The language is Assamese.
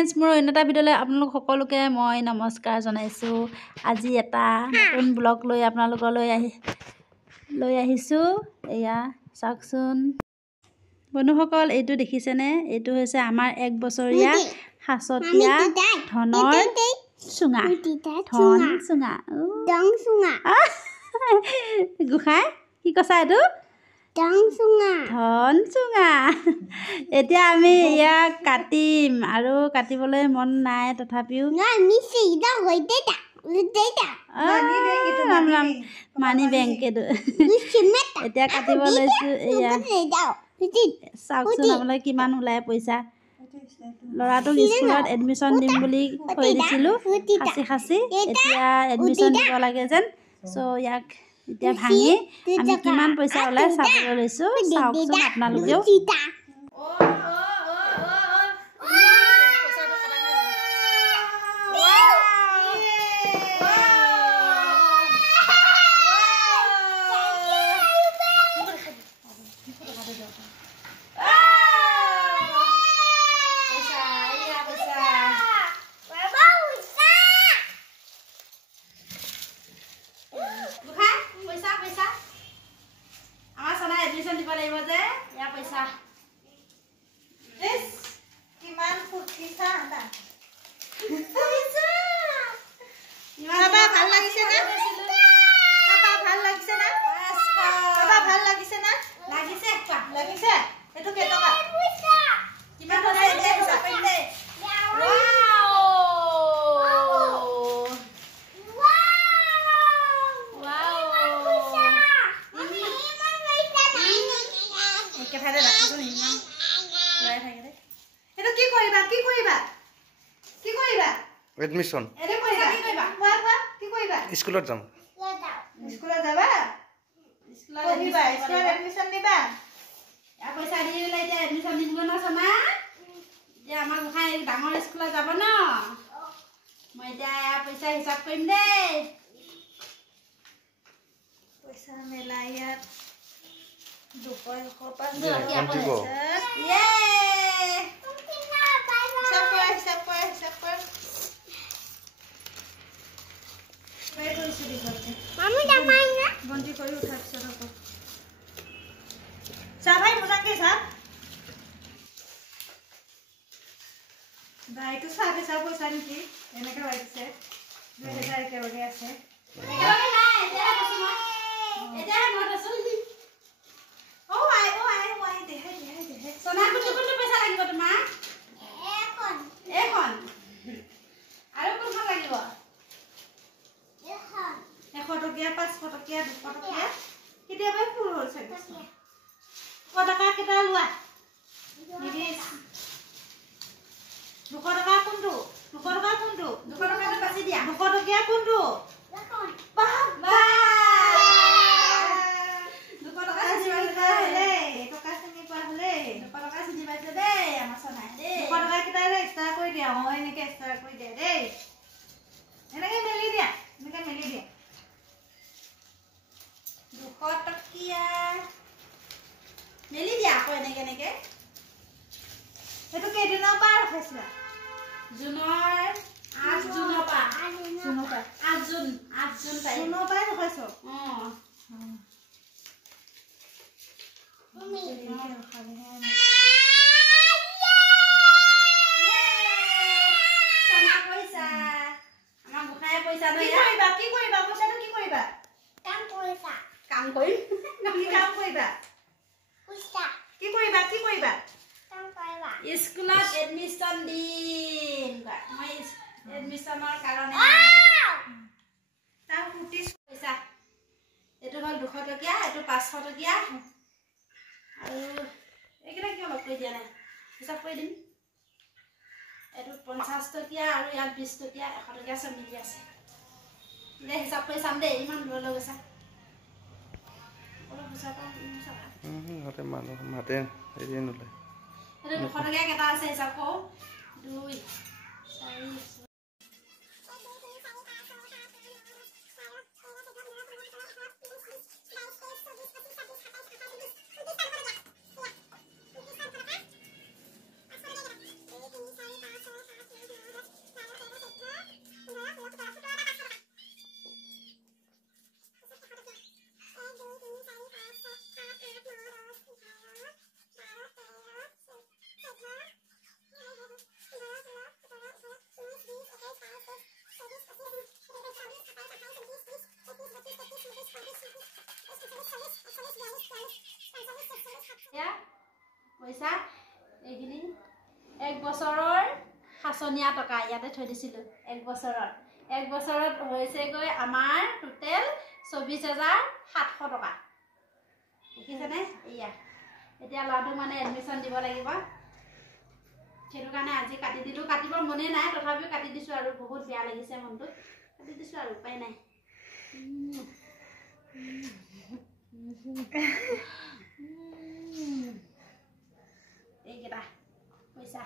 ফ্ৰেণ্ডছ, মোৰ অন্য এটা ভিডিঅ'লৈ আপোনালোক সকলোকে মই নমস্কাৰ জনাইছোঁ। আজি এটা নতুন ব্লগ লৈ আপোনালোকলৈ আহিছোঁ। এয়া চাওকচোন বন্ধুসকল, এইটো দেখিছেনে? এইটো হৈছে আমাৰ 1 বছৰীয়া সাঁচতীয়া ধনৰ চুঙা। ধন চুঙা গোসাঁই কি কৈছা? এইটো ধন চুঙা। এতিয়া আমি ইয়াক কাটিম আৰু কাটিবলৈ মন নাই, তথাপিও মানি বেংক এতিয়া কাটিব লৈছোঁ। এয়া চাওকচোন আপোনালোকে কিমান ওলাই পইচা। ল'ৰাটোক স্কুলত এডমিশ্যন দিম বুলি থৈ দিছিলোঁ সাঁচি। এতিয়া এডমিশ্যন দিব লাগে যেন। চ' ইয়াক এতিয়া ভাঙি আমি কিমান পইচা ওলাই চাবলৈ লৈছোঁ। চাওকচোন আপোনালোকেও। এডমিশ্যন দিব লাগিব যে ইয়াৰ পইচা কিমান ফুটিছা বাবা ভাল লাগিছে না? পাপা ভাল লাগিছে না? পাপা ভাল লাগিছে না? লাগিছে লাগিছে। এটো কে টকা? কিমান টকা আছে হিচাপ কৰি দে। এডমিশ্যন স্কুলত যাম। স্কুলত যাবা? স্কুলত এডমিশ্যন দিবা? ইয়াৰ পইচা দি দিলে এতিয়া এডমিশ্যন দিব ন চনা। এতিয়া আমাৰ গোসাঁই ডাঙৰ স্কুলত যাব ন। মই এতিয়া ইয়াৰ পইচা হিচাপ কৰিম দেই। পইচা মেলা ইয়াত 200 বন্তি কৰি উঠাৰ পিছত হ'ব। চাহ ভাই মোজাকে চাহ ভাইটো চাহ পেচা পইচা নেকি এনেকৈ লাগিছে 2000 একেলগে আছে। কেতিয়াবা ফুল হ'ল চাগে 100 টকা কেইটা লোৱা 200 টকা কোনটো 200 টকা কোনটো 200 টকাটো বাছি দিয়া 200 টকীয়া কোনটো 200 টকা চিনি পাইছে দেই টকা চিনি পোৱা হ'লে 200 টকা চিনি পাইছে দেই আমাৰ চনাই দেই 200 টকা কেইটা এক্সট্ৰা কৰি দিয়া হয় এনেকৈ এক্সট্ৰা কৰি দিয়া দেই এনেকৈ মেলি দিয়া 200 টকীয়া মেলি দিয়া আকৌ এনেকৈ সেইটো কেইদিনৰ পৰা ৰখাইছিলা? জুনৰ 8 জুনৰ পৰা 8 জুন জুনৰ পৰাই ৰখাইছ? স্কুলত এডমিশ্যন দিম মই এডমিশ্যনৰ কাৰণে তাৰ ফুটি পইচা এইটো হ'ল 200 টকীয়া এইটো 500 টকীয়া আৰু এইকেইটা কিয় লগ কৰি দিয়া নাই হিচাপ কৰি দিম এইটো 50 টকীয়া আৰু ইয়াত 20 টকীয়া 100 টকীয়া চব মিলি আছে দে হিচাপ কৰি চাম দেই ইমান দূৰ লৈ গৈছা অলপ হিচাপ হতে মানুহ মাতে এৰিয়ে নোলায় 200 টকীয়া কেইটা আছে হিচাপ কৰো 2 4 পইচা এইখিনি 1 বছৰৰ হাচনীয়া টকা ইয়াতে থৈ দিছিলোঁ 1 বছৰত 1 বছৰত হৈছেগৈ আমাৰ টোটেল 24,700 টকা দেখিছেনে এয়া এতিয়া ল'ৰাটোক মানে এডমিশ্যন দিব লাগিব সেইটো কাৰণে আজি কাটি দিলোঁ কাটিব মনে নাই তথাপিও কাটি দিছোঁ আৰু বহুত বেয়া লাগিছে মনটো কাটি দিছোঁ আৰু উপায় নাই এইকেইটা পইচা